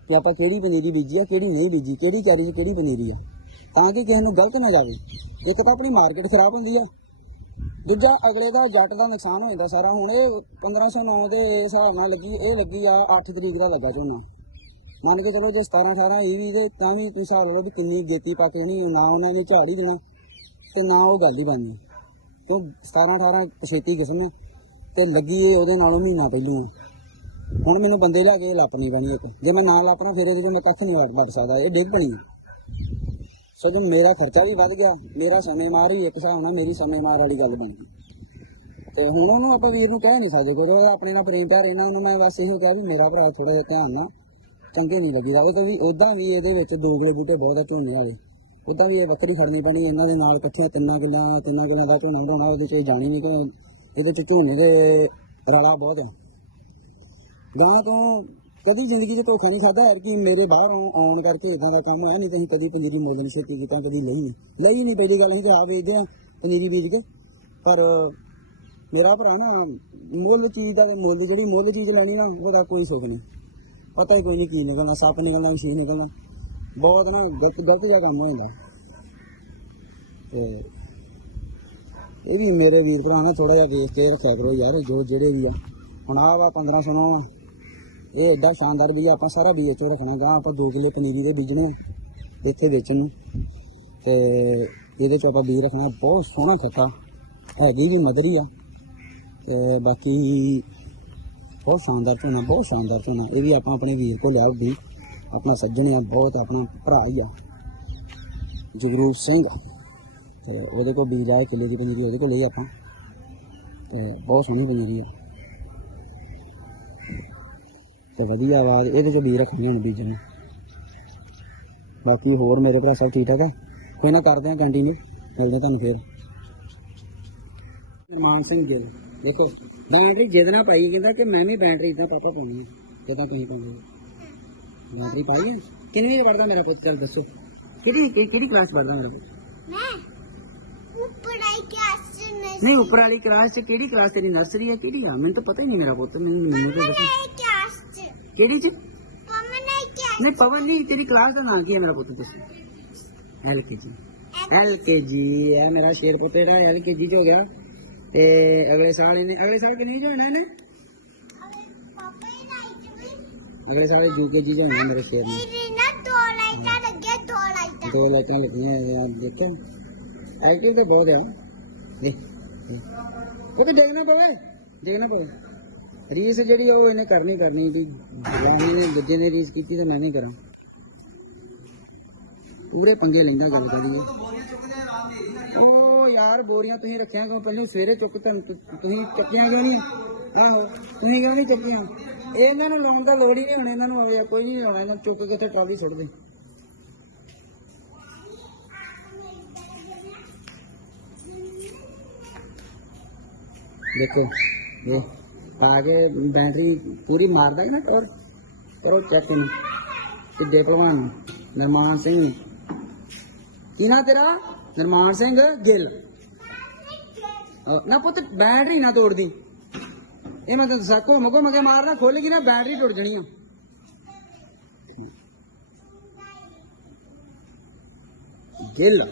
ਕਿ ਆਪਾਂ ਕਿਹੜੀ ਪਨੀਰੀ ਬੀਜੀ ਆ, ਕਿਹੜੀ ਨਹੀਂ ਬੀਜੀ, ਕਿਹੜੀ ਕੈਰੀ ਚ ਕਿਹੜੀ ਪਨੀਰੀ ਆ। ਤਾਂ ਕਿ ਕਿਸੇ ਨੂੰ ਗਲਤ ਨਾ ਜਾਵੇ। ਇੱਕ ਤਾਂ ਆਪਣੀ ਮਾਰਕੀਟ ਖਰਾਬ ਹੁੰਦੀ ਆ। ਦੂਜਾ ਅਗਲੇ ਦਾ ਜੱਟ ਦਾ ਨੁਕਸਾਨ ਹੋ ਜਾਂਦਾ ਸਾਰਾ। ਹੁਣ ਇਹ 1509 ਦੇ ਹਿਸਾਬ ਨਾਲ ਲੱਗੀ, ਇਹ ਲੱਗੀ ਆ 8 ਤਰੀਕ ਦਾ ਲੱਗਾ ਝੋਨਾ। ਮੰਨ ਕੇ ਚਲੋ ਜੇ 17 18 ਇਹ ਵੀ ਤਾਂ ਵੀ ਤੁਸੀਂ ਹਿਸਾਬ ਲਓ ਵੀ ਕਿੰਨੀ ਗੇਤੀ ਪਾ ਕੇ ਨਹੀਂ ਨਾ ਉਹਨਾਂ ਨੇ ਝਾੜ ਹੀ ਦੇਣਾ ਤੇ ਨਾ ਉਹ ਗੱਲ ਹੀ ਬਣਨੀ। ਕਿਉਂ? 17 18 ਪਛੇਤੀ ਕਿਸਮ ਹੈ ਤੇ ਲੱਗੀ ਇਹ ਉਹਦੇ ਨਾਲੋਂ ਮਹੀਨਾ ਪਹਿਲਾਂ। ਆ। ਹੁਣ ਮੈਨੂੰ ਬੰਦੇ ਲਿਆ ਕੇ ਲੱਪਣੀ ਪੈਣੀ ਇੱਕ। ਜੇ ਮੈਂ ਨਾ ਲੱਪਣਾ ਫਿਰ ਉਹਦੇ ਕੋਲ ਮੈਂ ਕੱਖ ਨਹੀਂ ਵੱਢ ਸਕਦਾ ਇਹ ਡਿੱਗ ਪਣੀ ਸੋ ਜੇ ਮੇਰਾ ਖਰਚਾ ਵੀ ਵੱਧ ਗਿਆ, ਮੇਰਾ ਸਮੇਂ ਮਾਰ ਹੀ ਇੱਕ ਹਿਸਾਬ ਨਾਲ ਮੇਰੀ ਸਮੇਂ ਮਾਰ ਵਾਲੀ ਗੱਲ ਬਣ ਗਈ। ਤੇ ਹੁਣ ਉਹਨੂੰ ਆਪਾਂ ਵੀਰ ਨੂੰ ਕਹਿ ਨਹੀਂ ਸਕਦੇ ਕਿਉਂਕਿ ਉਹ ਆਪਣੇ ਨਾਲ ਪ੍ਰੇਮ ਪਿਆਰ ਇਹਨਾਂ ਨੂੰ ਮੈਂ ਬਸ ਇਹੋ ਕਿਹਾ ਵੀ ਮੇਰਾ ਭਰਾ ਥੋੜਾ ਜਿਹਾ ਧਿਆਨ ਨਾਲ ਚੰਗੇ ਨਹੀਂ ਲੱਗੀ ਜਾਵੇ ਕਿਉਂਕਿ ਉਦਾਂ ਵੀ ਇਹਦੇ ਵਿੱਚ ਦੋਗਲੇ ਬੂਟੇ ਬਹੁਤ ਆ ਝੋਨੇ ਵਾਲੇ ਉਦਾਂ ਵੀ ਇਹ ਵੱਖਰੀ ਖੜਨੀ ਪੈਣੀ, ਇਹਨਾਂ ਦੇ ਨਾਲ ਇਕੱਠੇ ਤਿੰਨਾਂ ਕਿੱਲਿਆਂ ਤਿੰਨਾਂ ਕਿੱਲਿਆਂ ਦਾ ਝੋਨਾ ਬਣਾਉਣਾ ਉਹਦੇ ਚ ਜਾਣੀ ਨਹੀਂ ਕਿ ਇਹਦੇ ਚ ਝੋਨੇ ਦੇ ਰਲਾ ਬਹੁਤ ਆ। ਗਾਂ ਤੋਂ ਕਦੀ ਜ਼ਿੰਦਗੀ 'ਚ ਧੋਖਾ ਨਹੀਂ ਖਾਦਾ ਯਾਰ ਕਿ ਮੇਰੇ ਬਾਹਰ ਆਉਣ- ਕਰਕੇ ਇਦਾਂ ਦਾ ਕੰਮ ਹੋਇਆ, ਨਹੀਂ ਤੇ ਅਸੀਂ ਕਦੀ ਪਨੀਰੀ ਮੁੱਲ ਨਹੀਂ ਛੇਤੀ ਕੀਤਾ ਕਦੀ ਲਈ ਨਹੀਂ ਲਈ ਨਹੀਂ ਪਹਿਲੀ ਗੱਲ ਅਸੀਂ ਤੇ ਆਪ ਵੇਚਦੇ ਆ ਪਨੀਰੀ ਬੀਜ ਕੇ। ਪਰ ਮੇਰਾ ਭਰਾ ਨਾ ਮੁੱਲ ਚੀਜ਼ ਦਾ, ਮੁੱਲ ਜਿਹੜੀ ਮੁੱਲ ਚੀਜ਼ ਲੈਣੀ ਨਾ, ਉਹਦਾ ਕੋਈ ਸੁੱਖ ਨਹੀਂ। ਪਤਾ ਹੀ ਕੋਈ ਨਹੀਂ ਕੀ ਨਿਕਲਣਾ, ਸੱਪ ਨਿਕਲਣਾ, ਮਸ਼ੀਨ ਨਿਕਲਣਾ। ਬਹੁਤ ਨਾ ਗਲਤ ਗਲਤ ਜਿਹਾ ਕੰਮ ਹੋ ਜਾਂਦਾ। ਤੇ ਇਹ ਵੀ ਮੇਰੇ ਵੀਰ ਭਰਾ ਨਾ ਥੋੜਾ ਜਿਹਾ ਵੇਖ ਕੇ ਰੱਖਿਆ ਕਰੋ ਯਾਰ, ਜੋ ਜਿਹੜੇ ਵੀ ਆ। ਹੁਣ ਆਹ ਵਾ 1500 ਇਹ ਏਡਾ ਸ਼ਾਨਦਾਰ ਬੀਜ ਆ, ਆਪਾਂ ਸਾਰਾ ਬੀਜ ਚੋਂ ਰੱਖਣਾ ਗਾ ਆਪਾਂ 2 ਕਿਲੋ ਪਨੀਰੀ ਦੇ ਬੀਜਣੇ ਇੱਥੇ ਵੇਚਣ ਨੂੰ। ਤੇ ਇਹਦੇ ਚ ਆਪਾਂ ਬੀਜ ਰੱਖਣਾ ਬਹੁਤ ਸੋਹਣਾ ਖੱਤਾ ਹੈਗੀ ਵੀ ਮਦਰੀ ਆ। ਤੇ ਬਾਕੀ ਬਹੁਤ ਸ਼ਾਨਦਾਰ ਝੋਨਾ ਬਹੁਤ ਸ਼ਾਨਦਾਰ ਝੋਨਾ। ਇਹ ਵੀ ਆਪਾਂ ਆਪਣੇ ਵੀਰ ਕੋਲ ਲਿਆ ਵੀ ਆਪਣਾ ਸੱਜਣ ਆ ਬਹੁਤ ਆਪਣਾ ਭਰਾ ਹੀ ਆ। ਜਗਰੂਪ ਸਿੰਘ। ਤੇ ਉਹਦੇ ਕੋਲ ਬੀਜ ਆਏ ਕਿੱਲੇ ਦੀ ਪਨੀਰੀ ਉਹਦੇ ਕੋਲ ਲਈ ਆਪਾਂ। ਤੇ ਬਹੁਤ ਸੋਹਣੀ ਪਨੀਰੀ ਆ। ਤੇ ਵਧੀਆ ਵਾ ਇਹਦੇ ਚ ਵੀ ਰੱਖਣੀ ਹੁਣ ਬੀਜਣ। ਬਾਕੀ ਹੋਰ ਮੇਰੇ ਭਰਾ ਸਭ ਠੀਕ ਠਾਕ ਹੈ ਕੋਈ ਨਾ ਕਰਦੇ ਆ ਕੰਟੀਨਿਊ ਮਿਲਦੇ ਤੁਹਾਨੂੰ ਫੇਰ। ਨਿਰਮਾਨ ਸਿੰਘ ਗਿੱਲ ਦੇਖੋ ਬੈਟਰੀ ਜਿੱਦਣਾ ਪਾਈ ਕਹਿੰਦਾ ਕਿ ਮੈਂ ਵੀ ਬੈਟਰੀ ਇਦਾਂ ਪਾਪਾ ਪਾਉਣੀ ਹੈ ਜਿੱਦਾਂ ਤੁਸੀਂ ਪਾਉਂਦੇ ਬੈਟਰੀ ਪਾਈ ਹੈ ਕਿੰਨੇ ਵਿੱਚ ਪੜਦਾ ਮੇਰਾ ਪੁੱਤ ਚੱਲ ਦੱਸੋ। ਕਿਹੜੀ ਕਿਹੜੀ ਕਲਾਸ ਪੜਦਾ ਮੇਰਾ ਮੈਂ ਪੜਾਈ ਕਲਾਸ ਨਹੀਂ ਉੱਪਰ ਵਾਲੀ ਕਲਾਸ ਚ ਕਿਹੜੀ ਕਲਾਸ ਤੇਰੀ ਨਰਸਰੀ ਹੈ ਕਿਹੜੀ ਆ? ਮੈਨੂੰ ਤਾਂ ਪਤਾ ਹੀ ਨਹੀਂ ਮੇਰਾ ਪੁੱਤ ਮੈਨੂੰ ਮੈਨੂੰ ਤਾਂ ਦੱਸ। ਕਿਹੜੀ ਜੀ? ਪਵਨ ਨਹੀਂ ਕਿਹਾ ਨਹੀਂ ਪਵਨ ਨਹੀਂ ਤੇਰੀ ਕਲਾਸ ਦਾ ਨਾਮ ਕੀ ਹੈ ਮੇਰਾ ਪੁੱਤ ਤੁਸੀਂ ਐਲ ਕੇ ਜੀ। ਐਲ ਕੇ ਜੀ ਇਹ ਮੇਰਾ ਸ਼ੇਰ ਪੁੱਤ ਇਹਦਾ ਐਲ ਕੇ ਜੀ ਚ ਹੋ ਗਿਆ। ਤੇ ਅਗਲੇ ਸਾਲ ਇਹਨੇ ਅਗਲੇ ਸਾਲ ਕਿ ਨਹੀਂ ਜਾਣਾ ਇਹਨੇ ਅਗਲੇ ਸਾਲ ਯੂ ਕੇ ਜੀ ਜਾਣਾ ਮੇਰੇ ਸ਼ੇਰ ਨੇ। ਦੋ ਲਾਈਟਾਂ ਲੱਗੀਆਂ ਦੋ ਲਾਈਟਾਂ। ਦੋ ਲਾਈਟਾਂ ਲੱਗੀਆਂ ਯਾਰ ਦੇਖਣ ਐਕਟਿੰਗ ਤਾਂ ਬਹੁਤ ਹੈ। ਦੇਖ। ਉਹ ਦੇਖਣਾ ਪਵੇ ਦੇਖਣਾ ਪਵੇ। ਰੀਸ ਜਿਹੜੀ ਆ ਉਹ ਇਹਨੇ ਕਰਨੀ ਕਰਨੀ ਵੀ ਲੈਣੀ ਨੇ ਦੂਜੇ ਨੇ ਰੀਸ ਕੀਤੀ ਤੇ ਮੈਂ ਨਹੀਂ ਕਰਾਂ। ਪੂਰੇ ਪੰਗੇ ਲੈਂਦਾ ਗੱਲ ਕਰੀ ਉਹ ਯਾਰ ਬੋਰੀਆਂ ਤੁਸੀਂ ਰੱਖਿਆ ਕਿਉਂ? ਪਹਿਲਾਂ ਸਵੇਰੇ ਚੁੱਕ ਤੁਸੀਂ ਚੱਕੀਆਂ ਕਿਉਂ ਨਹੀਂ? ਆਹੋ, ਤੁਸੀਂ ਕਿਉਂ ਨਹੀਂ ਚੱਕੀਆਂ? ਇਹਨਾਂ ਨੂੰ ਲਾਉਣ ਦਾ ਲੋੜ ਹੀ ਨਹੀਂ ਹੁਣ ਇਹਨਾਂ ਨੂੰ ਆਵੇ ਕੋਈ ਨਹੀਂ ਲਾਉਣਾ ਇਹਨਾਂ ਚੁੱਕ ਕੇ ਇੱਥੇ ਟਰਾਲੀ ਸੁੱਟ ਦੇ। ਦੇਖੋ ਇਹ ਆਗੇ ਬੈਟਰੀ ਪੂਰੀ ਮਾਰਦਾ ਹੈ ਨਾ ਔਰ ਕਰੋ ਚੈੱਕ ਇਹਨੂੰ ਕਿੱਡੇ ਭਗਵਾਨ ਨਿਰਮਾਨ ਸਿੰਘ ਕੀ ਨਾ ਤੇਰਾ? ਨਿਰਮਾਨ ਸਿੰਘ ਗਿੱਲ। ਨਾ ਪੁੱਤ ਬੈਟਰੀ ਨਾ ਤੋੜਦੀ। ਇਹ ਮੈਂ ਤਾਂ ਸਾਕੋ ਮਗੋ ਮਗੇ ਮਾਰਨਾ ਖੁੱਲ ਗਈ ਨਾ ਬੈਟਰੀ ਟੁੱਟ ਜਣੀ ਆ। ਗਿੱਲ।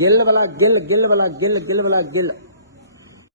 ਗਿੱਲ ਵਾਲਾ, ਗਿੱਲ ਗਿੱਲ ਵਾਲਾ, ਗਿੱਲ ਗਿੱਲ ਵਾਲਾ, ਗਿੱਲ।